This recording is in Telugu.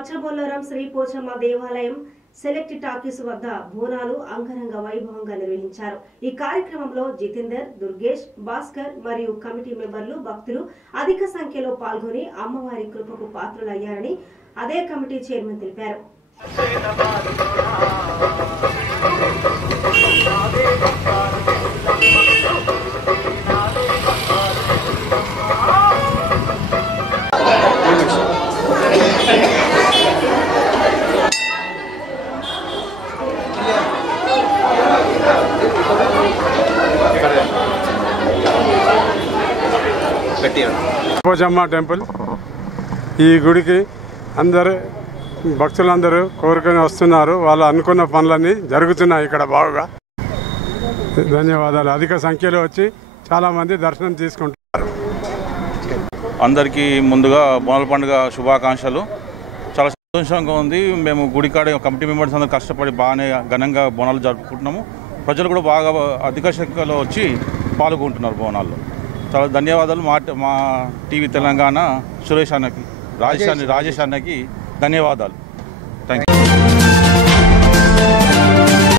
మచ్చబొల్లారం శ్రీ పోచమ్మ దేవాలయం సెలెక్ట్ టాకీస్ వద్ద బోనాలు అంగరంగ వైభవంగా నిర్వహించారు। ఈ కార్యక్రమంలో జితేందర్, దుర్గేష్, భాస్కర్ మరియు కమిటీ మెంబర్లు భక్తులు అధిక సంఖ్యలో పాల్గొని అమ్మవారి కృపకు పాత్రులయ్యారని అదే కమిటీ చైర్మన్ తెలిపారు। పోచమ్మ టెంపుల్ ఈ గుడికి అందరూ భక్తులందరూ కోరుకొని వస్తున్నారు। వాళ్ళు అనుకున్న పనులన్నీ జరుగుతున్నాయి ఇక్కడ బాగా। ధన్యవాదాలు। అధిక సంఖ్యలో వచ్చి చాలామంది దర్శనం తీసుకుంటున్నారు। అందరికీ ముందుగా బోనాల పండుగ శుభాకాంక్షలు। చాలా సంతోషంగా ఉంది। మేము గుడికాడ కమిటీ మెంబర్స్ అందరూ కష్టపడి బాగానే ఘనంగా బోనాలు జరుపుకుంటున్నాము। ప్రజలు కూడా బాగా అధిక సంఖ్యలో వచ్చి పాల్గొంటున్నారు బోనాల్లో। చాలా ధన్యవాదాలు మా టీవీ తెలంగాణ సురేష్ అన్నకి, రాజేష్ అన్నకి ధన్యవాదాలు।